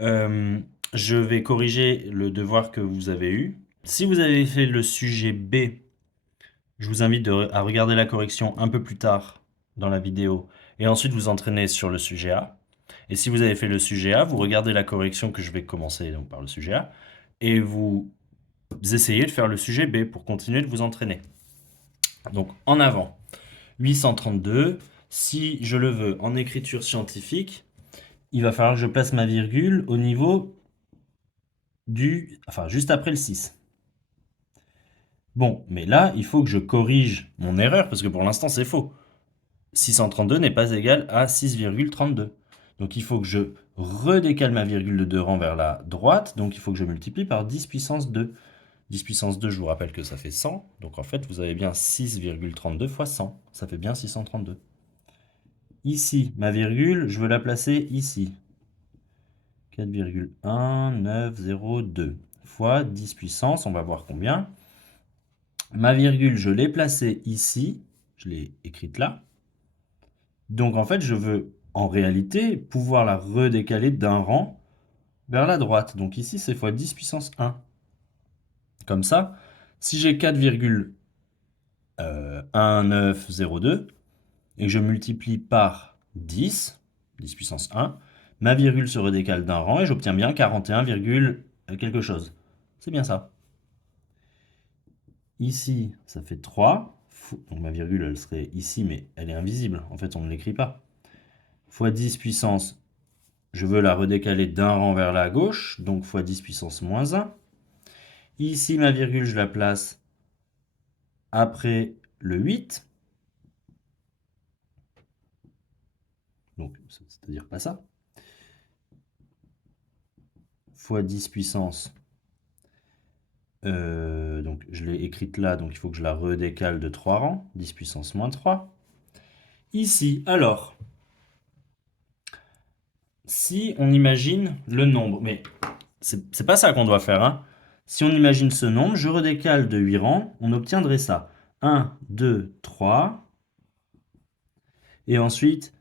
Euh, je vais corriger le devoir que vous avez eu. Si vous avez fait le sujet B, je vous invite à regarder la correction un peu plus tard dans la vidéo et ensuite vous entraîner sur le sujet A. Et si vous avez fait le sujet A, vous regardez la correction que je vais commencer donc par le sujet A et vous essayez de faire le sujet B pour continuer de vous entraîner. Donc en avant, 832. Si je le veux en écriture scientifique, il va falloir que je place ma virgule au niveau enfin juste après le 6. Bon, mais là, il faut que je corrige mon erreur parce que pour l'instant c'est faux. 632 n'est pas égal à 6,32. Donc il faut que je redécale ma virgule de 2 rangs vers la droite, donc il faut que je multiplie par 10 puissance 2. 10 puissance 2, je vous rappelle que ça fait 100, donc en fait vous avez bien 6,32 fois 100, ça fait bien 632. Ici, ma virgule, je veux la placer ici. 4,1902 fois 10 puissance, on va voir combien. Ma virgule, je l'ai placée ici, je l'ai écrite là. Donc en fait, je veux en réalité pouvoir la redécaler d'un rang vers la droite. Donc ici, c'est fois 10 puissance 1. Comme ça, si j'ai 4,1902 et que je multiplie par 10, 10 puissance 1, ma virgule se redécale d'un rang et j'obtiens bien 41, quelque chose. C'est bien ça. Ici, ça fait 3. Donc ma virgule, elle serait ici, mais elle est invisible. En fait, on ne l'écrit pas. Fois 10 puissance, je veux la redécaler d'un rang vers la gauche, donc fois 10 puissance moins 1. Ici, ma virgule, je la place après le 8. Donc, c'est-à-dire pas ça. Fois 10 puissance. Donc, je l'ai écrite là, donc il faut que je la redécale de 3 rangs. 10 puissance moins 3. Ici, alors, si on imagine le nombre, mais c'est pas ça qu'on doit faire, hein. Si on imagine ce nombre, je redécale de 8 rangs, on obtiendrait ça. 1, 2, 3. Et ensuite,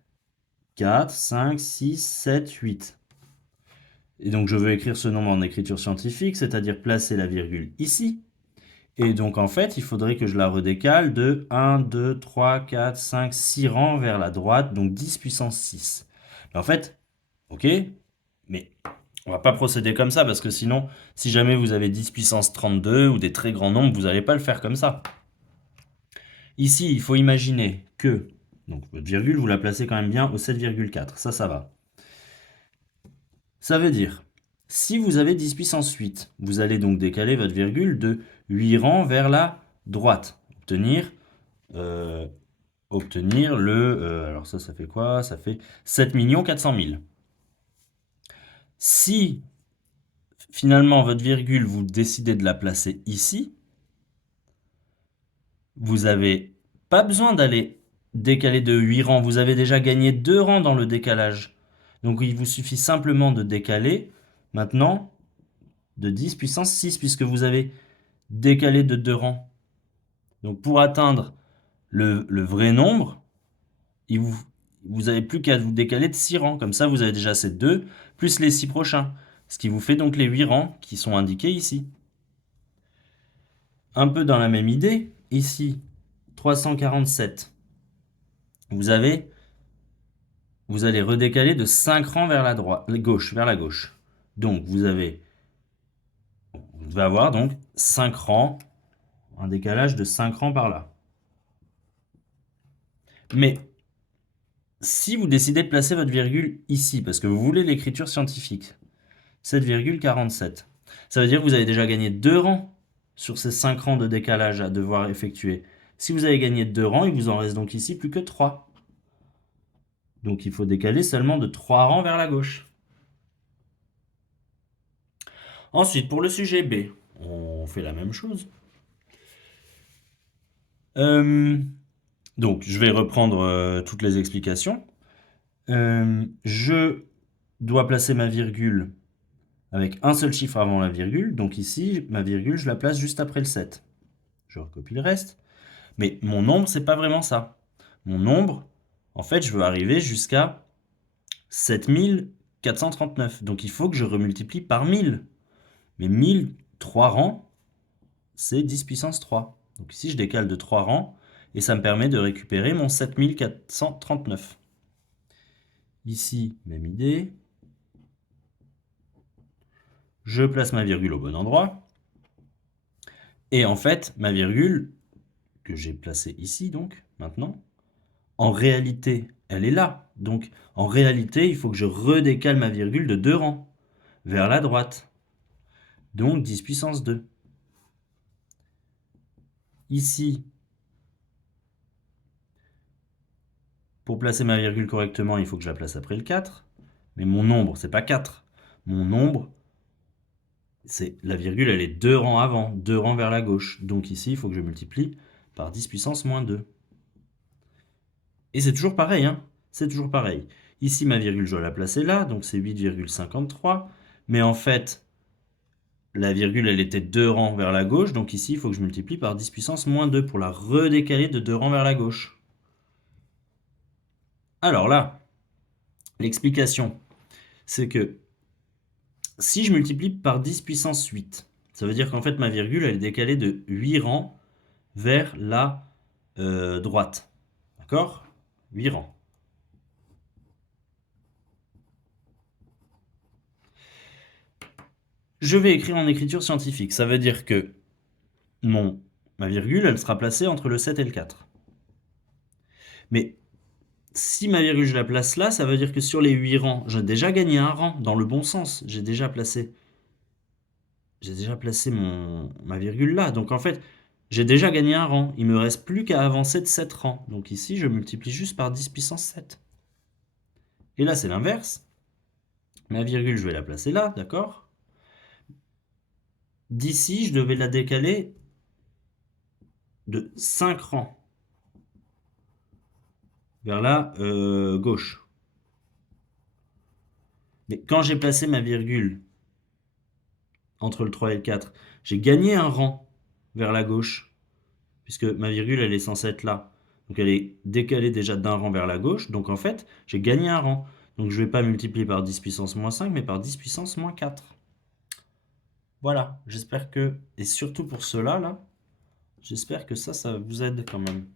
4, 5, 6, 7, 8. Et donc je veux écrire ce nombre en écriture scientifique, c'est-à-dire placer la virgule ici. Et donc en fait, il faudrait que je la redécale de 1, 2, 3, 4, 5, 6 rangs vers la droite, donc 10 puissance 6. Mais en fait, ok, mais on va pas procéder comme ça, parce que sinon, si jamais vous avez 10 puissance 32 ou des très grands nombres, vous n'allez pas le faire comme ça. Ici, il faut imaginer que, donc votre virgule, vous la placez quand même bien au 7,4, ça va. Ça veut dire, si vous avez 10 puissance 8, vous allez donc décaler votre virgule de 8 rangs vers la droite. Obtenir le... alors ça fait quoi? Ça fait 7 400 000. Si finalement votre virgule, vous décidez de la placer ici, vous n'avez pas besoin d'aller décaler de 8 rangs. Vous avez déjà gagné 2 rangs dans le décalage. Donc il vous suffit simplement de décaler maintenant de 10 puissance 6 puisque vous avez décalé de 2 rangs. Donc pour atteindre le vrai nombre, vous n'avez plus qu'à vous décaler de 6 rangs. Comme ça, vous avez déjà ces 2 plus les 6 prochains. Ce qui vous fait donc les 8 rangs qui sont indiqués ici. Un peu dans la même idée, ici, 347. Vous allez redécaler de 5 rangs vers la gauche, vers la gauche. Donc vous devez avoir donc 5 rangs, un décalage de 5 rangs par là. Mais si vous décidez de placer votre virgule ici, parce que vous voulez l'écriture scientifique, 7,47, ça veut dire que vous avez déjà gagné 2 rangs sur ces 5 rangs de décalage à devoir effectuer. Si vous avez gagné 2 rangs, il vous en reste donc ici plus que 3. Donc il faut décaler seulement de 3 rangs vers la gauche. Ensuite, pour le sujet B, on fait la même chose. Donc, je vais reprendre toutes les explications. Je dois placer ma virgule avec un seul chiffre avant la virgule. Donc ici, ma virgule, je la place juste après le 7. Je recopie le reste. Mais mon nombre, c'est pas vraiment ça. Mon nombre, en fait, je veux arriver jusqu'à 7000 439. Donc il faut que je remultiplie par 1000. Mais 1000, 3 rangs, c'est 10 puissance 3. Donc ici, je décale de 3 rangs, et ça me permet de récupérer mon 7439. Ici, même idée. Je place ma virgule au bon endroit. Et en fait, ma virgule, que j'ai placée ici, donc, maintenant, en réalité, elle est là. Donc, en réalité, il faut que je redécale ma virgule de 2 rangs vers la droite. Donc, 10 puissance 2. Ici, pour placer ma virgule correctement, il faut que je la place après le 4. Mais mon nombre, c'est pas 4. Mon nombre, c'est la virgule, elle est 2 rangs avant, 2 rangs vers la gauche. Donc ici, il faut que je multiplie par 10 puissance moins 2. Et c'est toujours pareil, hein, c'est toujours pareil. Ici, ma virgule, je dois la placer là, donc c'est 8,53. Mais en fait, la virgule, elle était 2 rangs vers la gauche, donc ici, il faut que je multiplie par 10 puissance moins 2 pour la redécaler de 2 rangs vers la gauche. Alors là, l'explication, c'est que si je multiplie par 10 puissance 8, ça veut dire qu'en fait, ma virgule, elle est décalée de 8 rangs vers la droite. D'accord? 8 rangs. Je vais écrire en écriture scientifique. Ça veut dire que ma virgule, elle sera placée entre le 7 et le 4. Mais si ma virgule, je la place là, ça veut dire que sur les 8 rangs, j'ai déjà gagné un rang, dans le bon sens. J'ai déjà placé ma virgule là. Donc en fait, j'ai déjà gagné un rang. Il me reste plus qu'à avancer de 7 rangs. Donc ici, je multiplie juste par 10 puissance 7. Et là, c'est l'inverse. Ma virgule, je vais la placer là, d'accord? D'ici, je devais la décaler de 5 rangs vers la gauche. Mais quand j'ai placé ma virgule entre le 3 et le 4, j'ai gagné un rang vers la gauche, puisque ma virgule, elle est censée être là. Donc elle est décalée déjà d'un rang vers la gauche, donc en fait, j'ai gagné un rang. Donc je ne vais pas multiplier par 10 puissance moins 5, mais par 10 puissance moins 4. Voilà, j'espère que, et surtout pour cela là, j'espère que ça vous aide quand même.